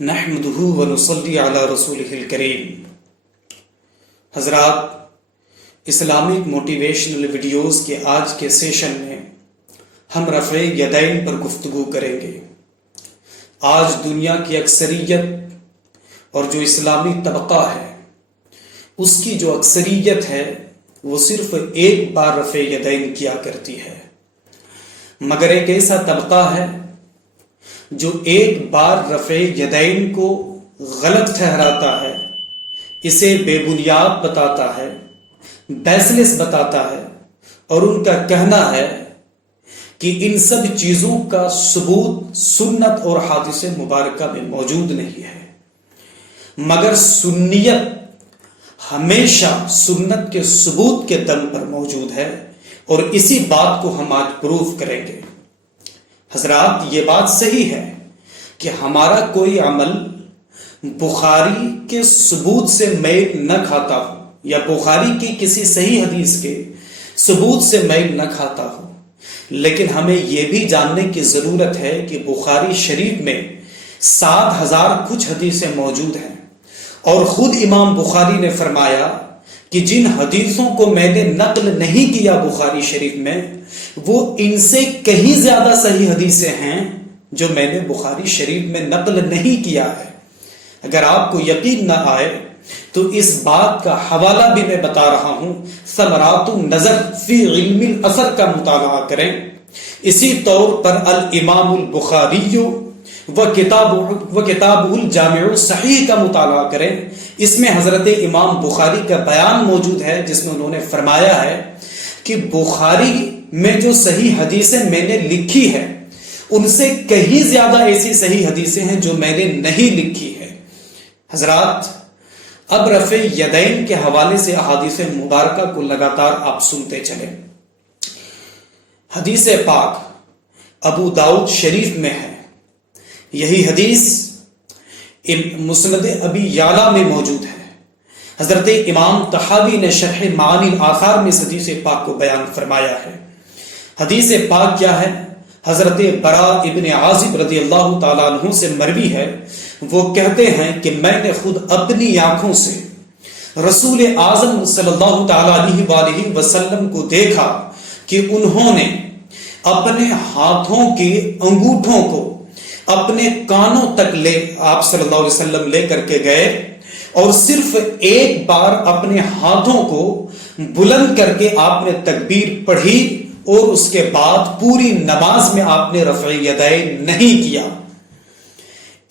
نحمدہ ونصلی علی رسولہ الکریم۔ حضرات، اسلامک موٹیویشنل ویڈیوز کے آج کے سیشن میں ہم رفع یدین پر گفتگو کریں گے۔ آج دنیا کی اکثریت اور جو اسلامی طبقہ ہے اس کی جو اکثریت ہے وہ صرف ایک بار رفع یدین کیا کرتی ہے، مگر ایک ایسا طبقہ ہے جو ایک بار رفع یدین کو غلط ٹھہراتا ہے، اسے بے بنیاد بتاتا ہے، بیس لیس بتاتا ہے، اور ان کا کہنا ہے کہ ان سب چیزوں کا ثبوت سنت اور حدیث مبارکہ میں موجود نہیں ہے، مگر سنیت ہمیشہ سنت کے ثبوت کے دم پر موجود ہے، اور اسی بات کو ہم آج پروف کریں گے۔ حضرات، یہ بات صحیح ہے کہ ہمارا کوئی عمل بخاری کے ثبوت سے میل نہ کھاتا ہو یا بخاری کی کسی صحیح حدیث کے ثبوت سے میل نہ کھاتا ہو، لیکن ہمیں یہ بھی جاننے کی ضرورت ہے کہ بخاری شریف میں 7,000 کچھ حدیثیں موجود ہیں، اور خود امام بخاری نے فرمایا کہ جن حدیثوں کو میں نے نقل نہیں کیا بخاری شریف میں، وہ ان سے کہیں زیادہ صحیح حدیثیں ہیں جو میں نے بخاری شریف میں نقل نہیں کیا ہے۔ اگر آپ کو یقین نہ آئے تو اس بات کا حوالہ بھی میں بتا رہا ہوں، ثمرات النظر فی علم الاثر کا مطالعہ کریں۔ اسی طور پر الامام البخاری و کتاب الجامع الصحیح کا مطالعہ کریں۔ اس میں حضرت امام بخاری کا بیان موجود ہے جس میں انہوں نے فرمایا ہے کہ بخاری میں جو صحیح حدیثیں میں نے لکھی ہے ان سے کہیں زیادہ ایسی صحیح حدیثیں ہیں جو میں نے نہیں لکھی ہے۔ حضرات، اب رفع یدین کے حوالے سے احادیث مبارکہ کو لگاتار آپ سنتے چلیں۔ حدیث پاک ابو داؤد شریف میں ہے، یہی حدیث مسند ابی یعلا میں موجود ہے۔ حضرت امام طحاوی نے شرح معانی الاثار میں اس حدیث پاک کو بیان فرمایا ہے۔ حدیث پاک کیا ہے؟ حضرت براء ابن عازب رضی اللہ تعالیٰ عنہ سے مروی ہے، وہ کہتے ہیں کہ میں نے خود اپنی آنکھوں سے رسول اعظم صلی اللہ تعالیٰ علیہ وآلہ وسلم کو دیکھا کہ انہوں نے اپنے ہاتھوں کے انگوٹھوں کو اپنے کانوں تک آپ صلی اللہ علیہ وسلم لے کر کے گئے، اور صرف ایک بار اپنے ہاتھوں کو بلند کر کے آپ نے تکبیر پڑھی، اور اس کے بعد پوری نماز میں آپ نے رفع یدین نہیں کیا۔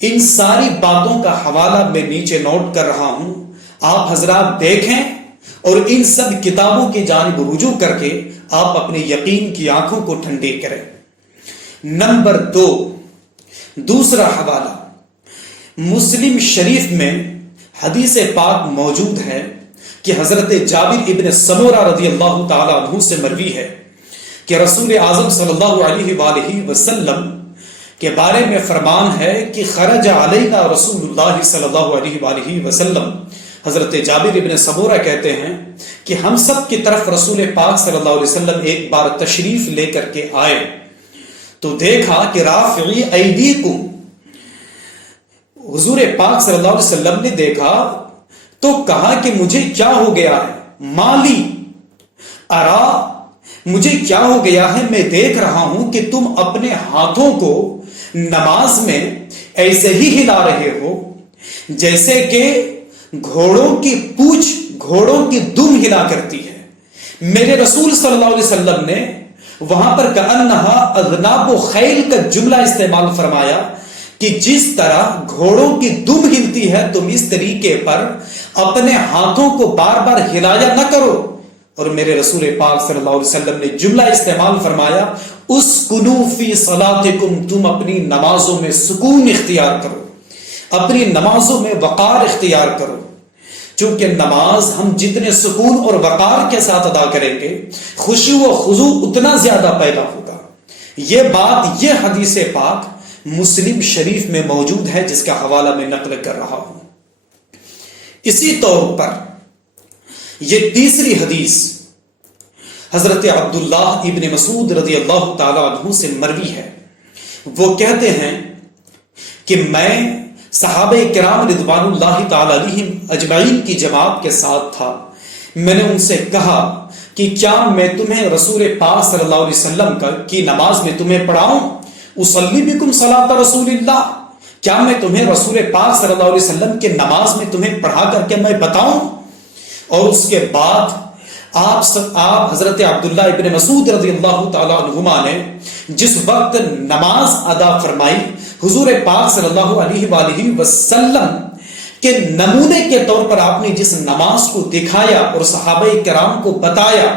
ان ساری باتوں کا حوالہ میں نیچے نوٹ کر رہا ہوں، آپ حضرات دیکھیں اور ان سب کتابوں کی جانب رجوع کر کے آپ اپنے یقین کی آنکھوں کو ٹھنڈی کریں۔ نمبر 2، دوسرا حوالہ مسلم شریف میں حدیث پاک موجود ہے کہ حضرت جابر ابن سمورہ رضی اللہ تعالیٰ عنہ سے مروی ہے کہ رسول اعظم صلی اللہ علیہ وآلہ وسلم کے بارے میں فرمان ہے کہ خرج علینا رسول اللہ صلی اللہ علیہ وآلہ وسلم۔ حضرت جابر ابن سمورہ کہتے ہیں کہ ہم سب کی طرف رسول پاک صلی اللہ علیہ وسلم ایک بار تشریف لے کر کے آئے تو دیکھا کہ رافعی ایدیکم، حضور پاک صلی اللہ علیہ وسلم نے دیکھا تو کہا کہ مجھے کیا ہو گیا ہے، مالی ارا، مجھے کیا ہو گیا ہے، میں دیکھ رہا ہوں کہ تم اپنے ہاتھوں کو نماز میں ایسے ہی ہلا رہے ہو جیسے کہ گھوڑوں کی پوچھ گھوڑوں کی دم ہلا کرتی ہے۔ میرے رسول صلی اللہ علیہ وسلم نے وہاں پر کأنہا اذناب خیل کا جملہ استعمال فرمایا کہ جس طرح گھوڑوں کی دم ہلتی ہے تم اس طریقے پر اپنے ہاتھوں کو بار بار ہلایا نہ کرو۔ اور میرے رسول پاک صلی اللہ علیہ وسلم نے جملہ استعمال فرمایا، اسکنوا فی صلاتکم، تم اپنی نمازوں میں سکون اختیار کرو، اپنی نمازوں میں وقار اختیار کرو، چونکہ نماز ہم جتنے سکون اور وقار کے ساتھ ادا کریں گے خشوع و خضوع اتنا زیادہ پیدا ہوگا۔ یہ بات، یہ حدیث پاک مسلم شریف میں موجود ہے جس کا حوالہ میں نقل کر رہا ہوں۔ اسی طور پر یہ تیسری حدیث حضرت عبداللہ ابن مسعود رضی اللہ تعالیٰ عنہ سے مروی ہے، وہ کہتے ہیں کہ میں صحابہ کرام رضوان اللہ تعالی علیہم اجمعین کی جماعت کے ساتھ تھا، میں نے ان سے کہا کہ کیا میں تمہیں رسول پاک صلی اللہ علیہ وسلم کی نماز میں تمہیں پڑھاؤں؟ اصلی بکم صلاۃ رسول اللہ، کیا میں تمہیں رسول پاک صلی اللہ علیہ وسلم کے نماز میں تمہیں پڑھا کر کے میں بتاؤں؟ اور اس کے بعد آپ حضرت عبداللہ ابن مسعود رضی اللہ تعالی عنہما نے جس وقت نماز ادا فرمائی، حضور پاک صلی اللہ علیہ وآلہ وسلم کے نمونے کے طور پر آپ نے جس نماز کو دکھایا اور صحابہ کرام کو بتایا،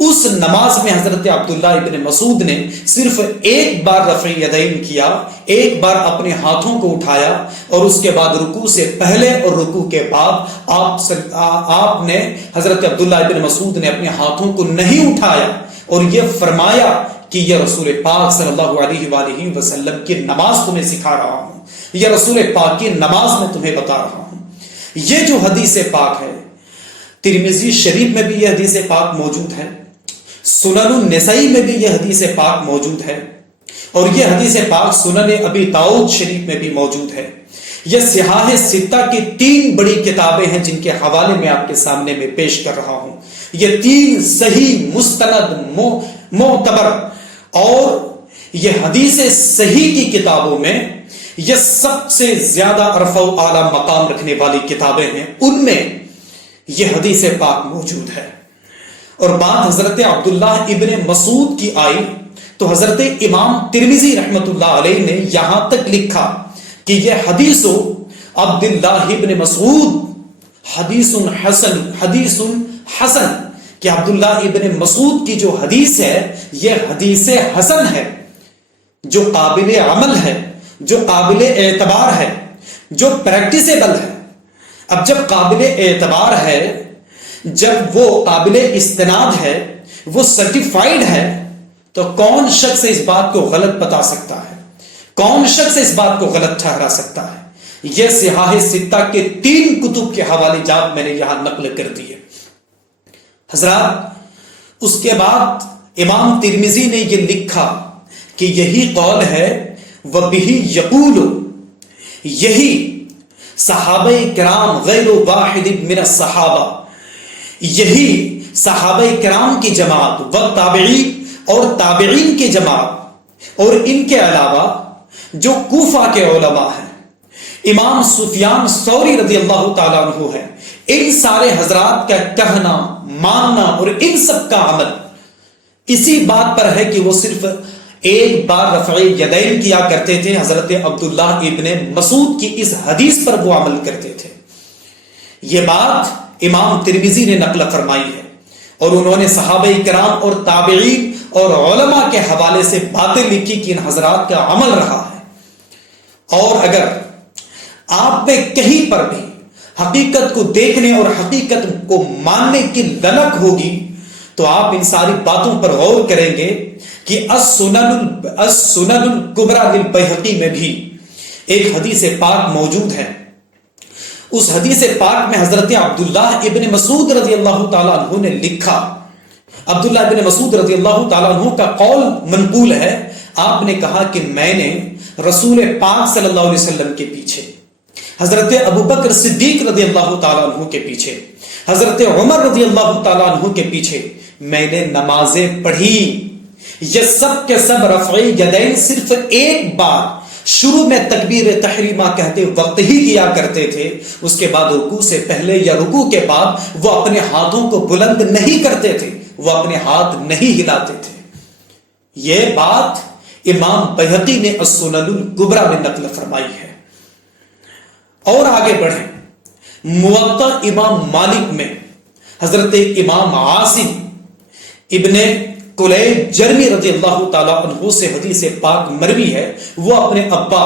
اس نماز میں حضرت عبداللہ ابن مسعود نے صرف ایک بار رفع یدین کیا، ایک بار اپنے ہاتھوں کو اٹھایا، اور اس کے بعد رکوع سے پہلے اور رکوع کے بعد آپ نے حضرت عبداللہ ابن مسعود نے اپنے ہاتھوں کو نہیں اٹھایا اور یہ فرمایا کہ یہ رسول پاک صلی اللہ علیہ وآلہ وسلم کی نماز تمہیں سکھا رہا ہوں، یہ رسول پاک کی نماز میں تمہیں بتا رہا ہوں۔ یہ جو حدیث پاک ہے، ترمذی شریف میں بھی یہ حدیث پاک موجود ہے، سنن النسائی میں بھی یہ حدیث پاک موجود ہے، اور یہ حدیث پاک سنن ابی داؤد شریف میں بھی موجود ہے۔ یہ صحاح ستہ کی 3 بڑی کتابیں ہیں جن کے حوالے میں آپ کے سامنے میں پیش کر رہا ہوں۔ یہ 3 صحیح مستند معتبر اور یہ حدیث صحیح کی کتابوں میں یہ سب سے زیادہ عرفہ و اعلیٰ مقام رکھنے والی کتابیں ہیں، ان میں یہ حدیث پاک موجود ہے۔ اور بات حضرت عبداللہ ابن مسعود کی آئی تو حضرت امام ترمذی رحمت اللہ علیہ نے یہاں تک لکھا کہ یہ حدیث عبداللہ ابن مسعود حدیث حسن، کہ عبداللہ ابن مسعود کی جو حدیث ہے یہ حدیث حسن ہے، جو قابل عمل ہے، جو قابل اعتبار ہے، جو پریکٹیسیبل ہے۔ اب جب قابل اعتبار ہے، جب وہ قابل استناد ہے، وہ سرٹیفائیڈ ہے، تو کون شخص اس بات کو غلط بتا سکتا ہے؟ کون شخص اس بات کو غلط ٹھہرا سکتا ہے؟ یہ صحاح ستہ کے 3 کتب کے حوالے جات میں نے یہاں نقل کر دیے۔ حضرات، اس کے بعد امام ترمذی نے یہ لکھا کہ یہی قول ہے وَبِهِ يَقُولُ، یہی صحابہ کرام غیر واحد من الصحابہ، یہی صحابہ کرام کی جماعت و تابعین اور تابعین کی جماعت، اور ان کے علاوہ جو کوفہ کے علماء ہیں، امام سفیان ثوری رضی اللہ تعالیٰ عنہ ہے، ان سارے حضرات کا کہنا، ماننا اور ان سب کا عمل اسی بات پر ہے کہ وہ صرف ایک بار رفع یدین کیا کرتے تھے۔ حضرت عبداللہ ابن مسعود کی اس حدیث پر وہ عمل کرتے تھے۔ یہ بات امام ترمذی نے نقل فرمائی ہے، اور انہوں نے صحابہ کرام اور تابعین اور علماء کے حوالے سے باتیں لکھی کہ ان حضرات کا عمل رہا ہے۔ اور اگر آپ میں کہیں پر بھی حقیقت کو دیکھنے اور حقیقت کو ماننے کی للک ہوگی تو آپ ان ساری باتوں پر غور کریں گے کہ السنن الکبریٰ للبیہقی میں بھی ایک حدیث پاک موجود ہے۔ اس حدیث پاک میں حضرت عبداللہ ابن مسعود رضی اللہ تعالیٰ عنہ نے لکھا، عبداللہ ابن مسعود رضی اللہ تعالیٰ عنہ کا قول منقول ہے، آپ نے کہا کہ میں نے رسول پاک صلی اللہ علیہ وسلم کے پیچھے، حضرت ابوبکر صدیق رضی اللہ تعالیٰ عنہ کے پیچھے، حضرت عمر رضی اللہ تعالیٰ عنہ کے پیچھے میں نے نمازیں پڑھی، یہ سب کے سب رفع یدین صرف ایک بار شروع میں تکبیر تحریمہ کہتے وقت ہی کیا کرتے تھے، اس کے بعد رکوع سے پہلے یا رکوع کے بعد وہ اپنے ہاتھوں کو بلند نہیں کرتے تھے، وہ اپنے ہاتھ نہیں ہلاتے تھے۔ یہ بات امام بیہقی نے السنن الکبریٰ میں نقل فرمائی ہے۔ اور آگے بڑھیں، موطا امام مالک میں حضرت امام عاصم ابن کلیب جرمی رضی اللہ تعالیٰ عنہ سے حدیث پاک مروی ہے، وہ اپنے ابا،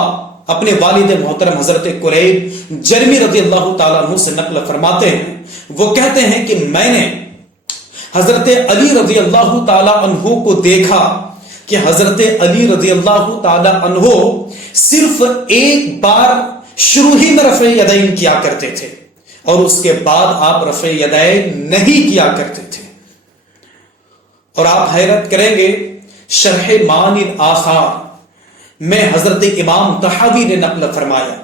اپنے والد محترم حضرت کلیب جرمی رضی اللہ تعالیٰ عنہ سے نقل فرماتے ہیں، وہ کہتے ہیں کہ میں نے حضرت علی رضی اللہ تعالیٰ عنہ کو دیکھا کہ حضرت علی رضی اللہ تعالیٰ عنہ صرف ایک بار شروع ہی میں رفع یدین کیا کرتے تھے، اور اس کے بعد آپ رفع یدین نہیں کیا کرتے تھے۔ اور آپ حیرت کریں گے، شرح معانی الآثار میں حضرت امام طحاوی نے نقل فرمایا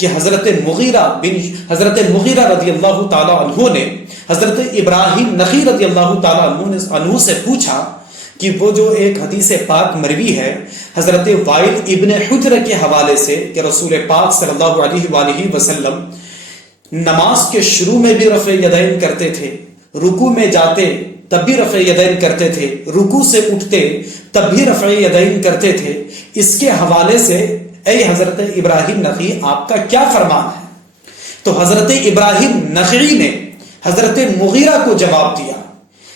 کہ حضرت مغیرہ رضی اللہ تعالی عنہ نے حضرت ابراہیم نخعی رضی اللہ تعالی عنہ سے پوچھا کہ وہ جو ایک حدیث پاک مروی ہے حضرت وائل ابن حجر کے حوالے سے کہ رسول پاک صلی اللہ علیہ وآلہ وسلم نماز کے شروع میں بھی رفع یدین کرتے تھے، رکوع میں جاتے تب بھی رفع یدین کرتے تھے، رکوع سے اٹھتے تب بھی رفع یدین کرتے تھے، اس کے حوالے سے اے حضرت ابراہیم نخعی آپ کا کیا فرمان ہے؟ تو حضرت ابراہیم نخعی نے حضرت مغیرہ کو جواب دیا،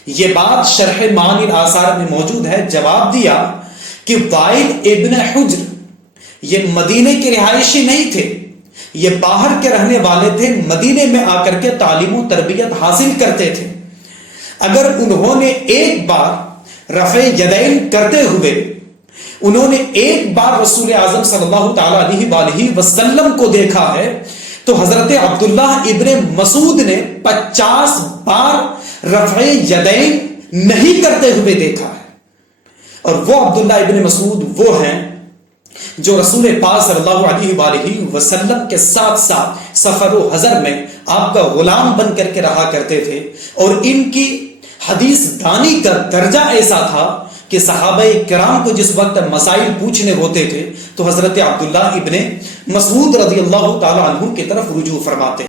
یہ بات شرح معانی الآثار میں موجود ہے، جواب دیا کہ وائل ابن حجر یہ مدینے کے رہائشی نہیں تھے، یہ باہر کے رہنے والے تھے، مدینے میں آ کر کے تعلیم و تربیت حاصل کرتے تھے۔ اگر انہوں نے ایک بار رفع یدین کرتے ہوئے انہوں نے ایک بار رسول اعظم صلی اللہ تعالی علیہ وآلہ وسلم کو دیکھا ہے تو حضرت عبداللہ ابن مسعود نے 50 بار رفع یدین نہیں کرتے ہوئے دیکھا ہے، اور وہ عبداللہ ابن مسعود وہ ہیں جو رسول پاک صلی اللہ علیہ وآلہ وسلم کے ساتھ ساتھ سفر و حضر میں آپ کا غلام بن کر کے رہا کرتے تھے، اور ان کی حدیث دانی کا درجہ ایسا تھا کہ صحابہ کرام کو جس وقت مسائل پوچھنے ہوتے تھے تو حضرت عبداللہ ابن مسعود رضی اللہ تعالی عنہ کی طرف رجوع فرماتے